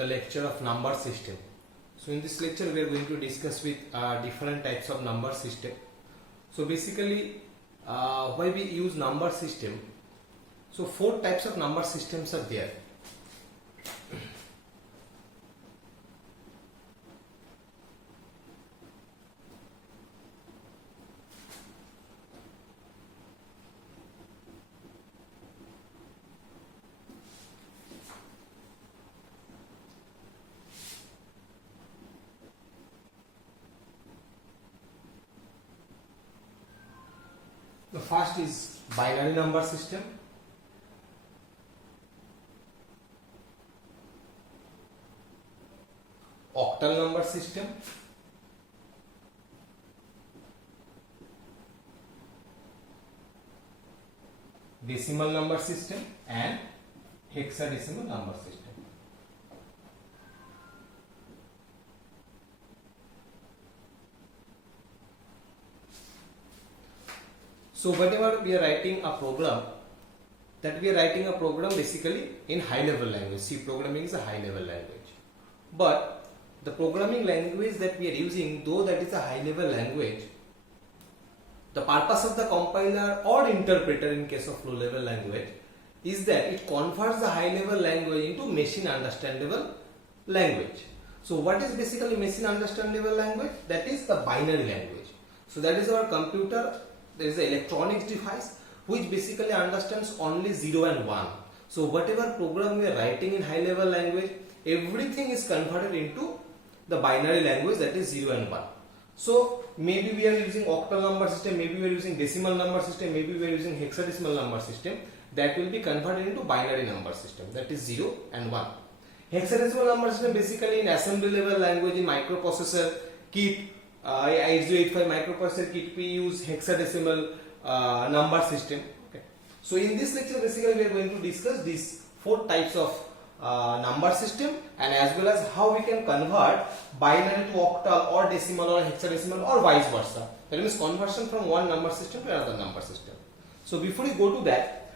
the lecture of number system. So in this lecture we are going to discuss with different types of number system. So basically why we use number system. So 4 types of number systems are there. The first is binary number system. Octal number system. Decimal number system and hexadecimal number system. So whenever we are writing a program, basically in high level language. C programming is a high level language. But the programming language that we are using, though that is a high level language, the purpose of the compiler or interpreter in case of low level language is that it converts the high level language into machine understandable language. So what is basically machine understandable language? That is the binary language. So that is our computer. There is an electronics device which basically understands only 0 and 1. So whatever program we are writing in high level language, everything is converted into the binary language, that is 0 and 1. So maybe we are using octal number system, maybe we are using decimal number system, maybe we are using hexadecimal number system, that will be converted into binary number system, that is 0 and 1. Hexadecimal number system basically in assembly level language, in microprocessor kit, 8085 microprocessor kit, we use hexadecimal number system. Okay. So in this lecture basically we are going to discuss these 4 types of number system, and as well as how we can convert binary to octal or decimal or hexadecimal or vice versa. That means conversion from one number system to another number system. So before we go to that,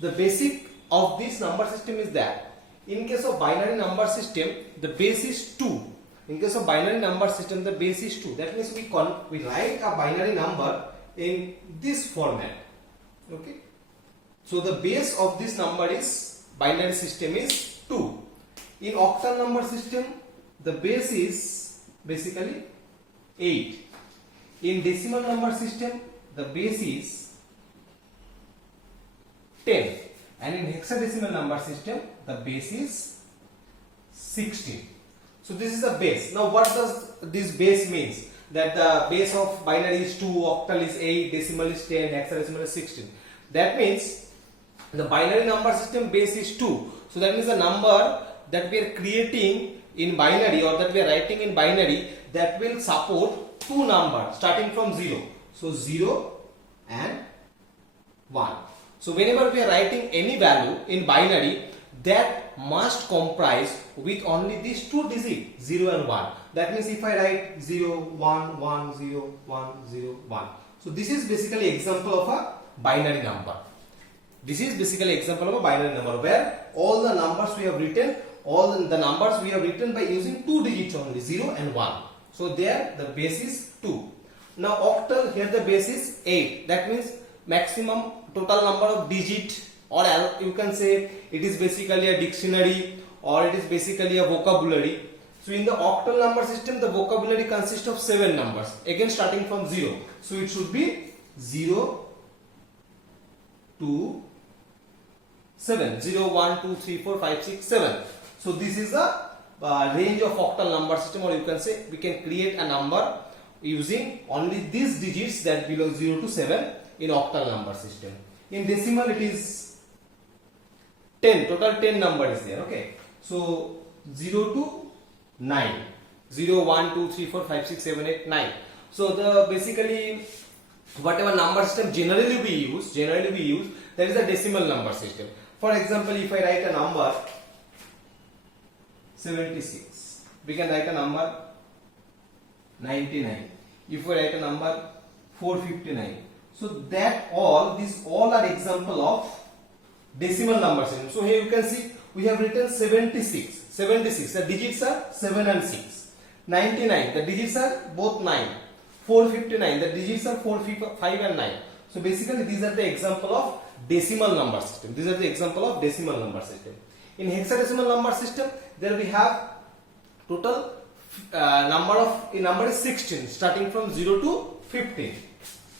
the basic of this number system is that in case of binary number system the base is 2. In case of binary number system, the base is 2. That means we write a binary number in this format. Okay. So the base of this number is binary system is 2. In octal number system, the base is basically 8. In decimal number system, the base is 10. And in hexadecimal number system, the base is 16. So this is the base. Now what does this base means? That the base of binary is 2, octal is 8, decimal is 10, hexadecimal is 16. That means the binary number system base is 2. So that means the number that we are creating in binary or that we are writing in binary, that will support 2 numbers starting from 0. So 0 and 1. So whenever we are writing any value in binary, that must comprise with only these 2 digits, 0 and 1. That means if I write 0, 1, 1, 0, 1, 0, 1. So this is basically example of a binary number. This is basically example of a binary number where all the numbers we have written, by using 2 digits only, 0 and 1. So there the base is 2. Now octal, here the base is 8. That means maximum total number of digits, or you can say it is basically a dictionary or it is basically a vocabulary. So in the octal number system, the vocabulary consists of 7 numbers, again starting from 0. So it should be 0 to 7. 0, 1, 2, 3, 4, 5, 6, 7. So this is the range of octal number system, or you can say we can create a number using only these digits that belong 0 to 7 in octal number system. In decimal it is 10, total 10 number is there. Okay. So 0 to 9. 0, 1, 2, 3, 4, 5, 6, 7, 8, 9. So the basically whatever number system generally we use, that is the decimal number system. For example, if I write a number 76, we can write a number 99. If we write a number 459, so that these all are example of decimal number system. So here you can see we have written 76. 76, the digits are 7 and 6. 99, the digits are both 9. 459, the digits are 4, 5 and 9. So basically these are the example of decimal number system. These are the example of decimal number system. In hexadecimal number system, there we have total number is 16, starting from 0 to 15.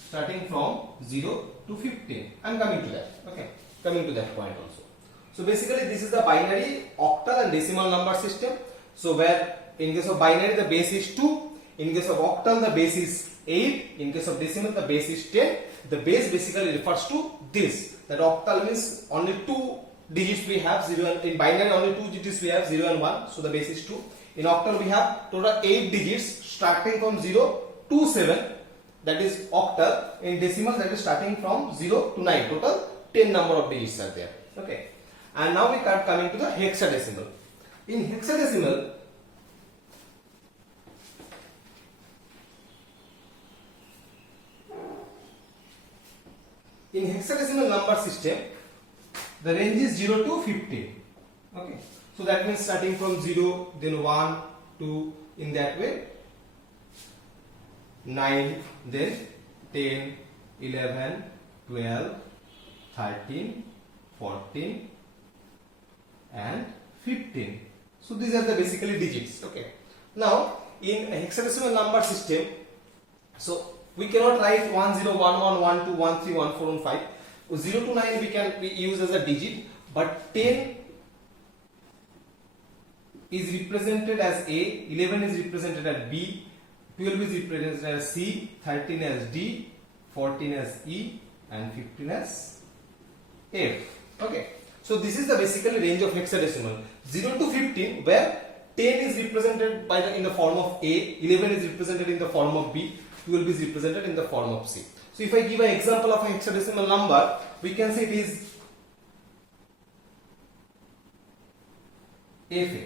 Starting from 0 to 15. I am coming to that. Okay, coming to that point also. So basically this is the binary, octal and decimal number system. So where in case of binary the base is 2, in case of octal the base is 8, in case of decimal the base is 10. The base basically refers to this, that octal means only 2 digits we have, 0 and in binary only 2 digits we have, 0 and 1, so the base is 2. In octal we have total 8 digits starting from 0 to 7, that is octal. In decimal that is starting from 0 to 9, total 10 number of digits are there. Okay, and now we are coming to the hexadecimal. In hexadecimal, number system, the range is 0 to 15. Okay, so that means starting from 0, then 1, 2, in that way, 9, then 10, 11, 12, 13, 14 and 15. So these are the basically digits. Okay, now in a hexadecimal number system, so we cannot write 1, 0, 1, 1, 1, 2, 1, 3, 1, 4 and 5. 0 to 9 we use as a digit, but 10 is represented as A, 11 is represented as B, 12 is represented as C, 13 as D, 14 as E and 15 as F. Okay, so this is the basically range of hexadecimal, 0 to 15, where 10 is represented by in the form of A, 11 is represented in the form of B, 12 is represented in the form of C. So if I give an example of a hexadecimal number, we can say it is FA.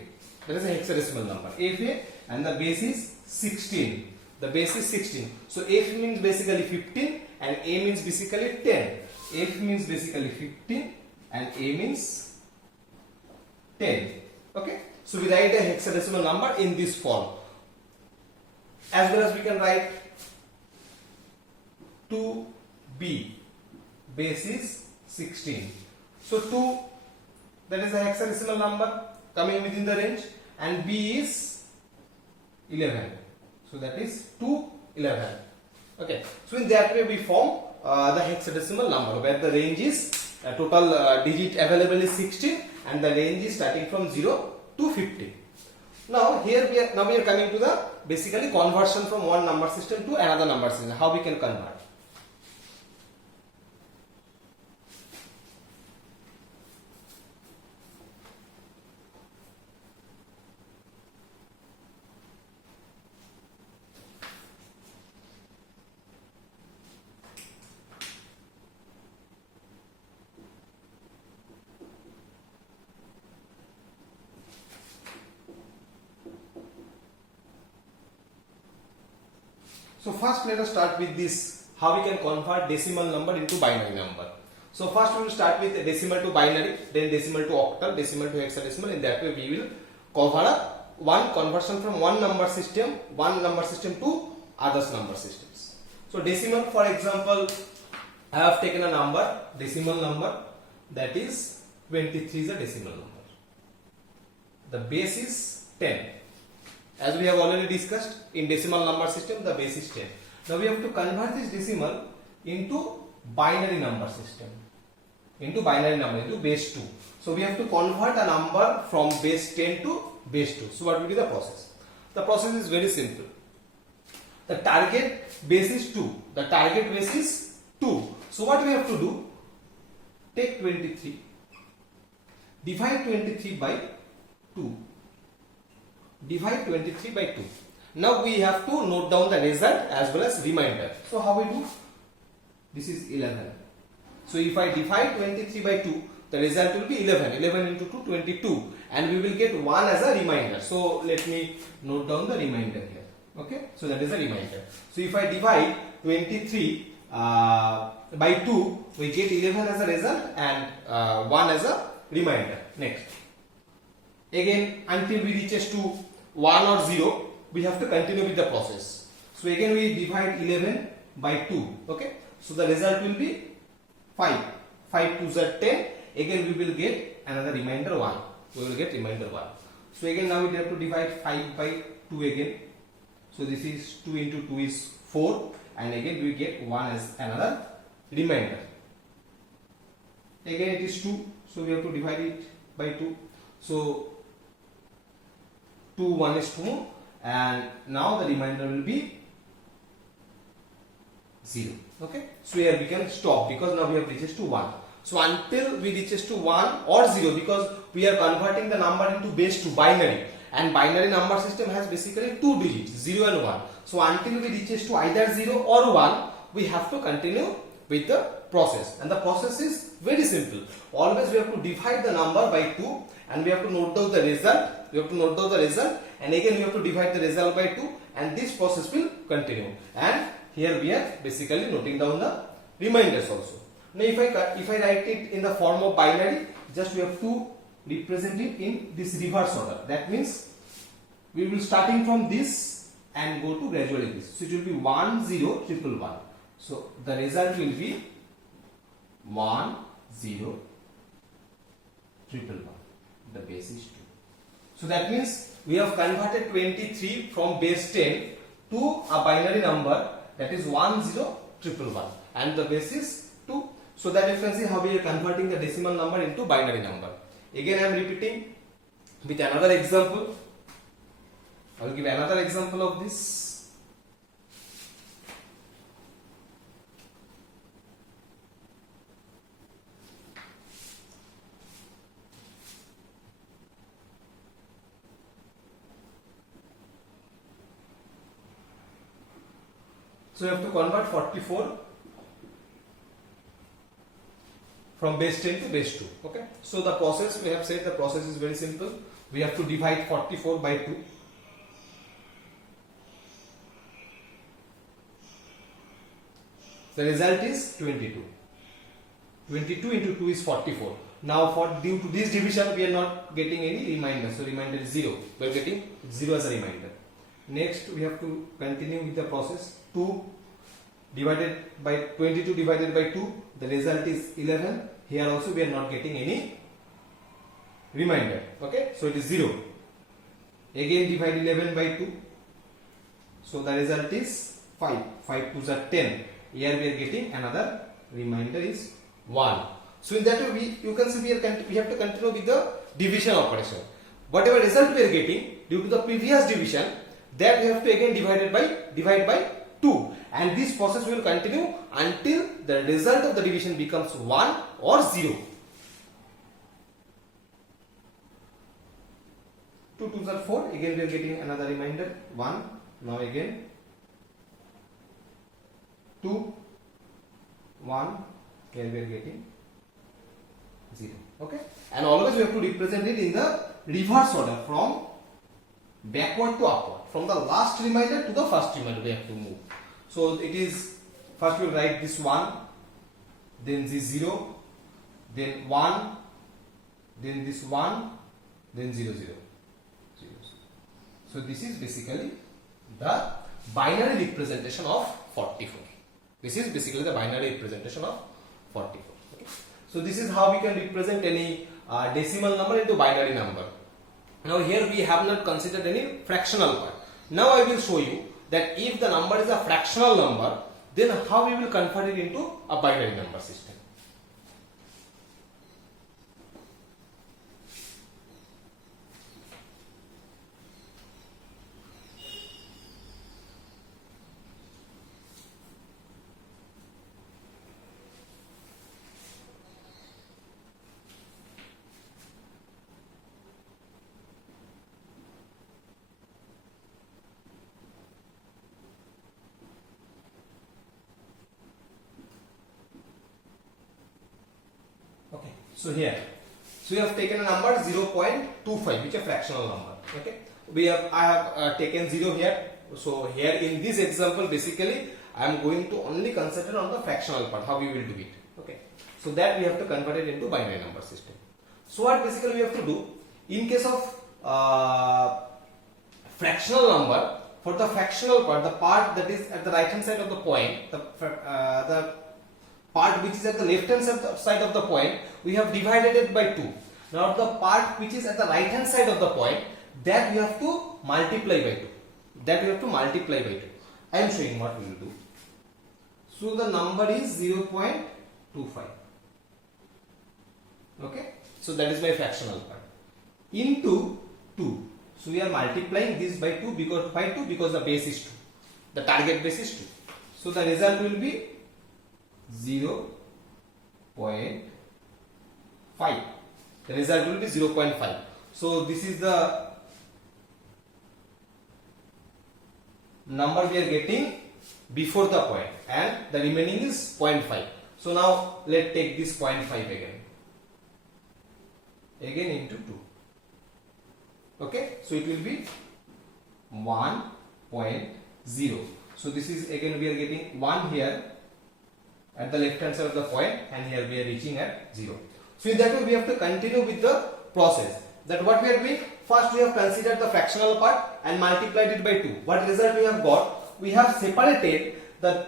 That is a hexadecimal number, FA, and the base is 16. The base is 16. So F means basically 15 and A means basically 10. F means basically 15 and A means 10. Okay, so we write a hexadecimal number in this form. As well as we can write 2B, base is 16. So 2, that is a hexadecimal number coming within the range, and B is 11. So that is 2, 11. Okay, so in that way we form the hexadecimal number, where the range is total digit available is 16 and the range is starting from 0 to 50. Now here we are coming to the basically conversion from one number system to another number system. How we can convert? So first let us start with this, how we can convert decimal number into binary number. So first we will start with decimal to binary, then decimal to octal, decimal to hexadecimal. In that way we will cover one conversion from one number system to others number systems. So decimal, for example, I have taken a number, decimal number, that is 23 is a decimal number. The base is 10. As we have already discussed, in decimal number system the base is 10. Now we have to convert this decimal into binary number system, into base 2. So we have to convert a number from base 10 to base 2. So what will be the process? The process is very simple. The target base is 2. The target base is 2. So what we have to do? Take 23. Divide 23 by 2. Divide 23 by 2. Now we have to note down the result as well as remainder. So how we do? This is 11. So if I divide 23 by 2, the result will be 11. 11 into 2, 22. And we will get 1 as a remainder. So let me note down the remainder here. Okay. So that is a remainder. So if I divide 23 by 2, we get 11 as a result and 1 as a remainder. Next. again until we reaches to 1 or 0, we have to continue with the process. So again we divide 11 by 2. Okay, so the result will be 5. 5 2s are 10. Again we will get another remainder 1. We will get remainder 1. So again now we have to divide 5 by 2 again. So this is 2 into 2 is 4, and again we get 1 as another remainder. Again it is 2, so we have to divide it by 2. So 2 1 is 2, and now the remainder will be 0. Okay, so here we can stop because now we have reaches to 1. So until we reaches to 1 or 0, because we are converting the number into base 2 binary, and binary number system has basically 2 digits, 0 and 1. So until we reaches to either 0 or 1, we have to continue with the process, and the process is very simple. Always we have to divide the number by 2, and we have to note down the result. And again we have to divide the result by 2, and this process will continue. And here we are basically noting down the remainders also. Now if I write it in the form of binary, just we have to represent it in this reverse order. That means we will starting from this and go to gradually this. So it will be 1 0 1 1. So the result will be 1 0 1 1. The base is 2. So that means we have converted 23 from base 10 to a binary number, that is 1 0 1 1, and the base is 2. So that you can see how we are converting the decimal number into binary number. Again I am repeating with another example. I will give another example of this. So you have to convert 44 from base 10 to base 2. Okay. So the process, we have said the process is very simple. We have to divide 44 by 2. The result is 22. 22 into 2 is 44. Now due to this division we are not getting any remainder. So remainder is 0. We are getting 0 as a remainder. Next we have to continue with the process. 2 divided by 22 divided by 2, the result is 11. Here also we are not getting any remainder. Okay, so it is 0. Again divide 11 by 2, so the result is 5. 5 2s are 10. Here we are getting another remainder is 1. So in that way you can see we have to continue with the division operation. Whatever result we are getting due to the previous division, that we have to again divide by 2, and this process will continue until the result of the division becomes 1 or 0. 2 2s are 4. Again we are getting another remainder 1. Now again 2 1. Here we are getting 0. Okay, and always we have to represent it in the reverse order, from backward to upward, from the last remainder to the first remainder we have to move. So it is, first we will write this 1, then this 0, then 1, then this 1, then 0 0 0. So this is basically the binary representation of 44. This is basically the binary representation of 44. Okay. So this is how we can represent any decimal number into binary number. Now here we have not considered any fractional part. Now I will show you that if the number is a fractional number, then how we will convert it into a binary number system. Okay, so here, so we have taken a number 0.25, which is a fractional number. Okay, I have taken 0 here. So here in this example, basically I am going to only concentrate on the fractional part, how we will do it. Okay, so that we have to convert it into binary number system. So what basically we have to do, In case of fractional number, for the fractional part, the part that is at the right hand side of the point, the part which is at the left hand side of the point, we have divided it by 2. Now the part which is at the right hand side of the point, that we have to multiply by 2. That we have to multiply by 2. I am showing what we will do. So the number is 0.25. Okay. So that is my fractional part. Into 2. So we are multiplying this by 2 because the base is 2. The target base is 2. So the result will be 0.5. The result will be 0.5. So this is the number we are getting before the point, and the remaining is 0.5. So now let's take this 0.5 again into 2. Okay, so it will be 1.0. So this is again we are getting 1 here at the left hand side of the point, and here we are reaching at 0. So in that way we have to continue with the process. That what we are doing, first we have considered the fractional part and multiplied it by 2. What result we have got? We have separated the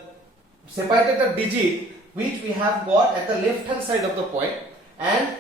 digit which we have got at the left hand side of the point, and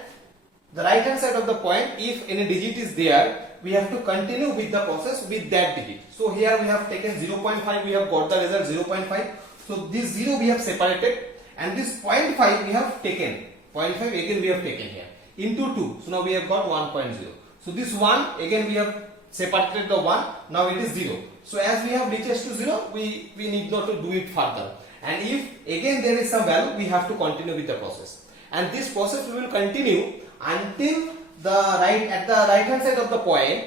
the right hand side of the point, if any digit is there, we have to continue with the process with that digit. So here we have taken 0.5, we have got the result 0.5. So this 0 we have separated, and this 0.5 we have taken. 0.5 again we have taken here into 2. So now we have got 1.0. So this 1 again we have separated the 1. Now it is 0. So as we have reaches to 0, we need not to do it further. And if again there is some value, we have to continue with the process. And this process we will continue until at the right hand side of the point,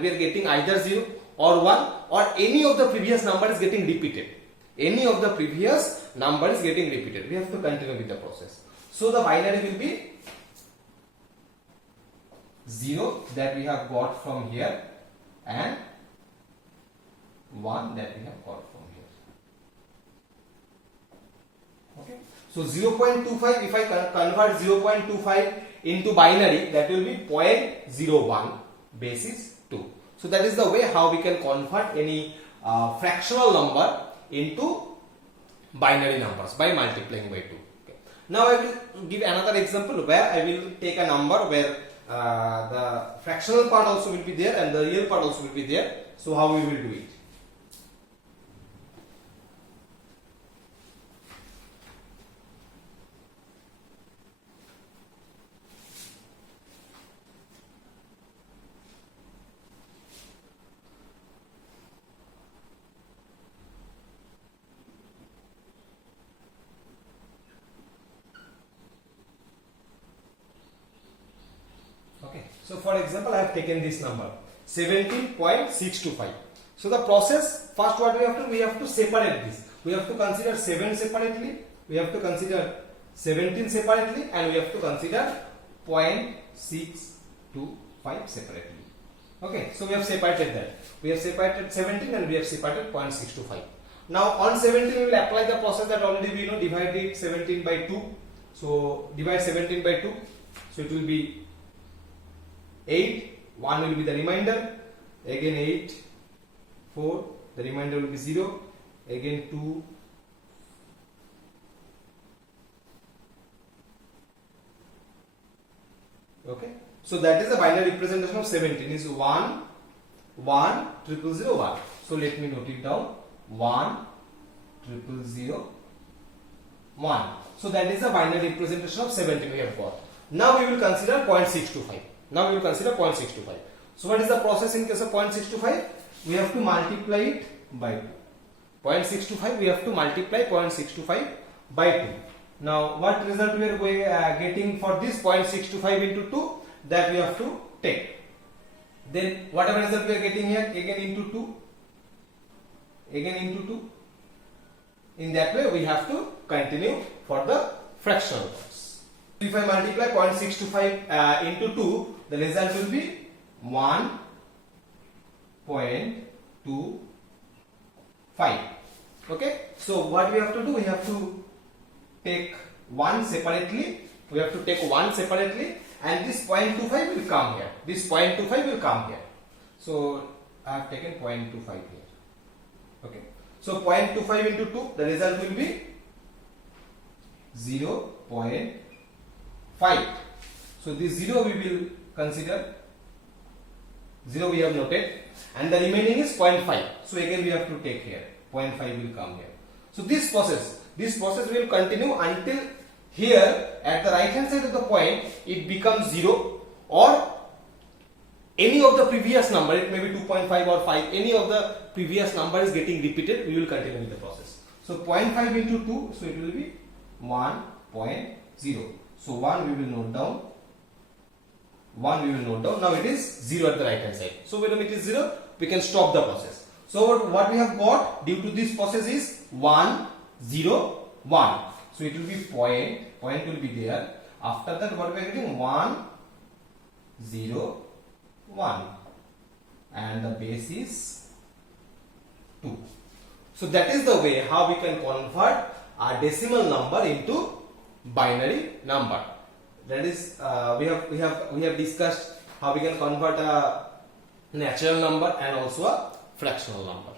we are getting either 0 or 1, or any of the previous number is getting repeated. Any of the previous number is getting repeated. We have to continue with the process. So the binary will be 0 that we have got from here, and 1 that we have got from here. Okay. So 0.25, if I convert 0.25 into binary, that will be 0.01 basis 2. So that is the way how we can convert any fractional number into binary numbers by multiplying by 2. Okay. Now I will give another example where I will take a number where the fractional part also will be there and the real part also will be there. So how we will do it? So for example, I have taken this number 17.625. So the process, first what we have to separate this. We have to consider 7 separately, we have to consider 17 separately, and we have to consider 0.625 separately. Okay, so we have separated that. We have separated 17 and we have separated 0.625. Now on 17 we will apply the process that already we know, divide it 17 by 2. So divide 17 by 2. So it will be 8, 1 will be the remainder, again 8, 4, the remainder will be 0, again 2, okay. So that is the binary representation of 17 is 1, 1, 0, 0, 1. So let me note it down, 1, 0, 0, 1. So that is the binary representation of 17 we have got. Now we will consider 0.625. So what is the process in case of 0.625? We have to multiply it by 2. 0.625 we have to multiply 0.625 by 2. Now what result we are getting for this 0.625 into 2, that we have to take. Then whatever result we are getting here, again into 2, again into 2. In that way we have to continue for the fractional parts. If I multiply 0.625 into 2, the result will be 1.25. Okay. So what we have to do? We have to take 1 separately. and this 0.25 will come here. This 0.25 will come here. So I have taken 0.25 here. Okay. So 0.25 into 2, the result will be 0.5. So this 0 we will consider. 0 we have noted, and the remaining is 0.5. So again we have to take here. 0.5 will come here. So this process will continue until here at the right hand side of the point it becomes 0, or any of the previous number, it may be 2.5 or 5, any of the previous number is getting repeated, we will continue with the process. So 0.5 into 2, so it will be 1.0. So 1 we will note down. 1 we will note down. Now it is 0 at the right hand side. So when it is 0, we can stop the process. So what we have got due to this process is 1, 0, 1. So it will be point will be there. After that, what we are getting? 1, 0, 1, and the base is 2. So that is the way how we can convert a decimal number into binary number. That is, we have discussed how we can convert a natural number and also a fractional number.